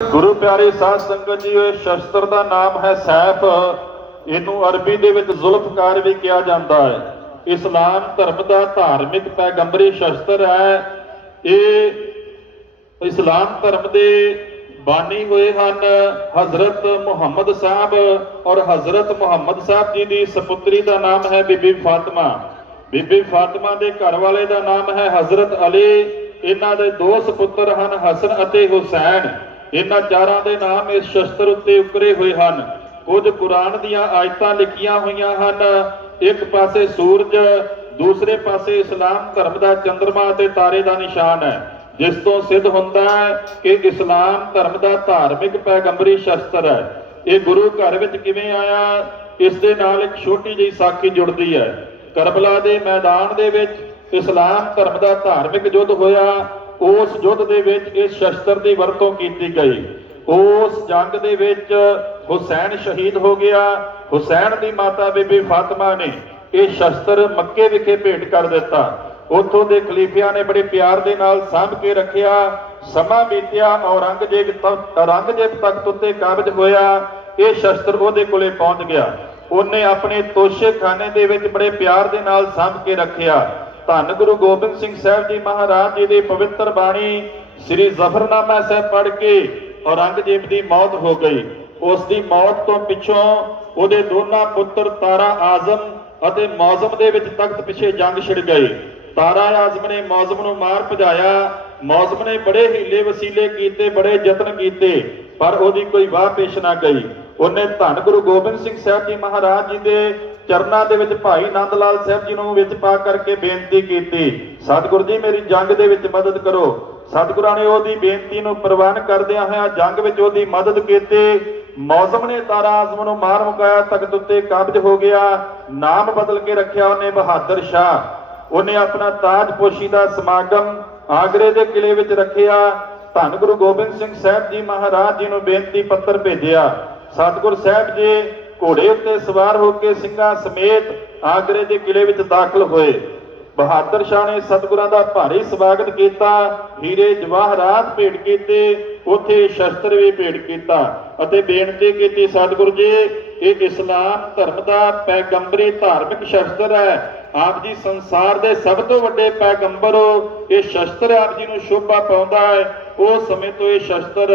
ਗੁਰੂ ਪਿਆਰੇ ਸਾਧ ਸੰਗਤ ਜੀ, ਇਹ ਸ਼ਸਤਰ ਦਾ ਨਾਮ ਹੈ ਸੈਫ। ਇਹਨੂੰ ਅਰਬੀ ਦੇ ਵਿੱਚ ਜ਼ੁਲਫਕਾਰ ਵੀ ਕਿਹਾ ਜਾਂਦਾ ਹੈ। ਇਸਲਾਮ ਧਰਮ ਦਾ ਧਾਰਮਿਕ ਪੈਗੰਬਰੀ ਸ਼ਸਤਰ ਹੈ। ਇਹ ਇਸਲਾਮ ਧਰਮ ਦੇ ਬਾਨੀ ਹੋਏ ਹਨ। ਹਜ਼ਰਤ ਮੁਹੰਮਦ ਸਾਹਿਬ ਔਰ ਹਜ਼ਰਤ ਮੁਹੰਮਦ ਸਾਹਿਬ ਜੀ ਦੀ ਸੁਪੁੱਤਰੀ ਦਾ ਨਾਮ ਹੈ ਬੀਬੀ ਫਾਤਿਮਾ। ਬੀਬੀ ਫਾਤਿਮਾ ਦੇ ਘਰ ਵਾਲੇ ਦਾ ਨਾਮ ਹੈ ਹਜ਼ਰਤ ਅਲੀ। ਇਹਨਾਂ ਦੇ ਦੋ ਸੁਪੁੱਤਰ ਹਨ ਹਸਨ ਅਤੇ ਹੁਸੈਨ। ਇਹਨਾਂ ਚਾਰਾਂ ਦੇ ਨਾਮ ਇਸ ਸ਼ਸਤਰ ਉੱਤੇ ਉਕਰੇ ਹੋਏ ਹਨ। ਕੁਝ ਕੁਰਾਨ ਦੀਆਂ ਆਇਤਾਂ ਲਿਖੀਆਂ ਹੋਈਆਂ ਹਨ। ਇੱਕ ਪਾਸੇ ਸੂਰਜ, ਦੂਸਰੇ ਪਾਸੇ ਇਸਲਾਮ ਧਰਮ ਦਾ ਚੰ드ਰਮਾ ਅਤੇ ਤਾਰੇ ਦਾ ਨਿਸ਼ਾਨ ਹੈ, ਜਿਸ ਤੋਂ ਸਿੱਧ ਹੁੰਦਾ ਹੈ ਕਿ ਇਸਲਾਮ ਧਰਮ ਦਾ ਧਾਰਮਿਕ ਪੈਗੰਬਰੀ ਸ਼ਸਤਰ ਹੈ। ਇਹ ਗੁਰੂ ਘਰ ਵਿੱਚ ਕਿਵੇਂ ਆਇਆ? ਇਸ ਦੇ ਨਾਲ ਇੱਕ ਛੋਟੀ ਜਿਹੀ ਸਾਖੀ ਜੁੜਦੀ ਹੈ। ਕਰਬਲਾ ਦੇ ਮੈਦਾਨ ਦੇ ਵਿੱਚ ਇਸਲਾਮ ਧਰਮ ਦਾ ਧਾਰਮਿਕ ਯੁੱਧ ਹੋਇਆ। ਉਸ ਯੁੱਧ ਦੇ ਵਿੱਚ ਇਸ ਸ਼ਸਤਰ ਦੀ ਵਰਤੋਂ ਕੀਤੀ ਗਈ। ਉਸ ਜੰਗ ਦੇ ਵਿੱਚ ਹੁਸੈਨ ਸ਼ਹੀਦ ਹੋ ਗਿਆ। ਹੁਸੈਨ ਦੀ ਮਾਤਾ ਬੀਬੀ ਫਾਤਿਮਾ ਨੇ ਇਹ ਸ਼ਸਤਰ ਮੱਕੇ ਵਿਖੇ ਭੇਟ ਕਰ ਦਿੱਤਾ। ਉੱਥੋਂ ਦੇ ਖਲੀਫਿਆਂ ਨੇ ਬੜੇ ਪਿਆਰ ਦੇ ਨਾਲ ਸਾਂਭ ਕੇ ਰੱਖਿਆ। ਸਮਾਂ ਬੀਤਿਆ, ਔਰੰਗਜ਼ੇਬ ਤਖਤ ਔਰੰਗਜ਼ੇਬ ਤਖਤ ਉੱਤੇ ਕਾਬਜ ਹੋਇਆ। ਇਹ ਸ਼ਸਤਰ ਉਹਦੇ ਕੋਲੇ ਪਹੁੰਚ ਗਿਆ। ਉਹਨੇ ਆਪਣੇ ਤੋਸ਼ੇਖਾਨੇ ਦੇ ਵਿੱਚ ਬੜੇ ਪਿਆਰ ਦੇ ਨਾਲ ਸਾਂਭ ਕੇ ਰੱਖਿਆ। ਧੰਨ ਗੁਰੂ ਗੋਬਿੰਦ ਸਿੰਘ ਸਾਹਿਬ ਜੀ ਮਹਾਰਾਜ ਜੀ ਦੀ ਪਵਿੱਤਰ ਬਾਣੀ ਸ੍ਰੀ ਜ਼ਫਰਨਾਮਾ ਸਾਹਿਬ ਪੜ੍ਹ ਕੇ ਔਰੰਗਜ਼ੇਬ ਦੀ ਮੌਤ ਹੋ ਗਈ। ਉਸ ਦੀ ਮੌਤ ਤੋਂ ਪਿੱਛੋਂ ਉਹਦੇ ਦੋਨਾਂ ਪੁੱਤਰ ਤਾਰਾ ਆਜ਼ਮ ਅਤੇ ਮੌਜ਼ਮ ਦੇ ਵਿੱਚ ਤਖਤ ਪਿੱਛੇ ਜੰਗ ਛਿੜ ਗਈ ਤਾਰਾ ਆਜ਼ਮ ਨੇ ਮੌਜ਼ਮ ਨੂੰ ਮਾਰ ਭਜਾਇਆ। ਮੌਜ਼ਮ ਨੇ ਬੜੇ ਹੀਲੇ ਵਸੀਲੇ ਕੀਤੇ, ਬੜੇ ਯਤਨ ਕੀਤੇ, ਪਰ ਉਹਦੀ ਕੋਈ ਵਾਹ ਪੇਸ਼ ਨਾ ਗਈ। ਉਹਨੇ ਧੰਨ ਗੁਰੂ ਗੋਬਿੰਦ ਸਿੰਘ ਸਾਹਿਬ ਜੀ ਮਹਾਰਾਜ ਜੀ ਦੇ ਚਰਨਾਂ ਦੇ ਵਿੱਚ ਭਾਈ ਆਨੰਦ ਲਾਲ ਸਾਹਿਬ ਜੀ ਨੂੰ ਵਿੱਚ ਪਾ ਕਰਕੇ ਬੇਨਤੀ ਕੀਤੀ, ਸਤਿਗੁਰੂ ਜੀ ਮੇਰੀ ਜੰਗ ਦੇ ਵਿੱਚ ਮਦਦ ਕਰੋ। ਸਤਿਗੁਰਾਂ ਨੇ ਉਹਦੀ ਬੇਨਤੀ ਨੂੰ ਪ੍ਰਵਾਨ ਕਰਦਿਆਂ ਹੋਇਆਂ ਜੰਗ ਵਿੱਚ ਉਹਦੀ ਮਦਦ ਕੀਤੀ। ਮੌਜ਼ਮ ਨੇ ਤਾਰਾ ਆਜ਼ਮ ਨੂੰ ਮਾਰ ਮੁਕਾਇਆ, ਤਖਤ ਉੱਤੇ ਕਾਬਜ ਹੋ ਗਿਆ, ਨਾਮ ਬਦਲ ਕੇ ਰੱਖਿਆ ਉਹਨੇ ਬਹਾਦਰ ਸ਼ਾਹ। ਉਹਨੇ ਆਪਣਾ ਤਾਜਪੋਸ਼ੀ ਦਾ ਸਮਾਗਮ ਆਗਰੇ ਦੇ ਕਿਲੇ ਵਿੱਚ ਰੱਖਿਆ। ਧੰਨ ਗੁਰੂ ਗੋਬਿੰਦ ਸਿੰਘ ਸਾਹਿਬ ਜੀ ਮਹਾਰਾਜ ਜੀ ਨੂੰ ਬੇਨਤੀ ਪੱਤਰ ਭੇਜਿਆ। ਸਤਿਗੁਰ ਸਾਹਿਬ ਜੀ ਘੋੜੇ ਉੱਤੇ ਸਵਾਰ ਹੋ ਕੇ ਸਿੰਘਾਂ ਸਮੇਤ ਆਗਰੇ ਦੇ ਕਿਲੇ ਵਿੱਚ ਦਾਖਲ ਹੋਏ। ਬਹਾਦਰ ਸ਼ਾਹ ਨੇ ਸਤਿਗੁਰਾਂ ਦਾ ਭਾਰੀ ਸਵਾਗਤ ਕੀਤਾ। ਹੀਰੇ ਜਵਾਹਰਾਤ ਭੇਟ ਕੀਤੇ, ਉਥੇ ਸ਼ਸਤਰ ਵੀ ਭੇਟ ਕੀਤਾ ਅਤੇ ਬੇਨਤੀ ਕੀਤੀ, ਸਤਿਗੁਰੂ ਜੀ ਇਹ ਇਸਲਾਮ ਧਰਮ ਦਾ ਪੈਗੰਬਰੀ ਧਾਰਮਿਕ ਸ਼ਸਤਰ ਹੈ। ਆਪ ਜੀ ਸੰਸਾਰ ਦੇ ਸਭ ਤੋਂ ਵੱਡੇ ਪੈਗੰਬਰ ਹੋ। ਇਹ ਸ਼ਸਤਰ ਆਪ ਜੀ ਨੂੰ ਸ਼ੋਭਾ ਪਾਉਂਦਾ ਹੈ। ਉਸ ਸਮੇਂ ਤੋਂ ਇਹ ਸ਼ਸਤਰ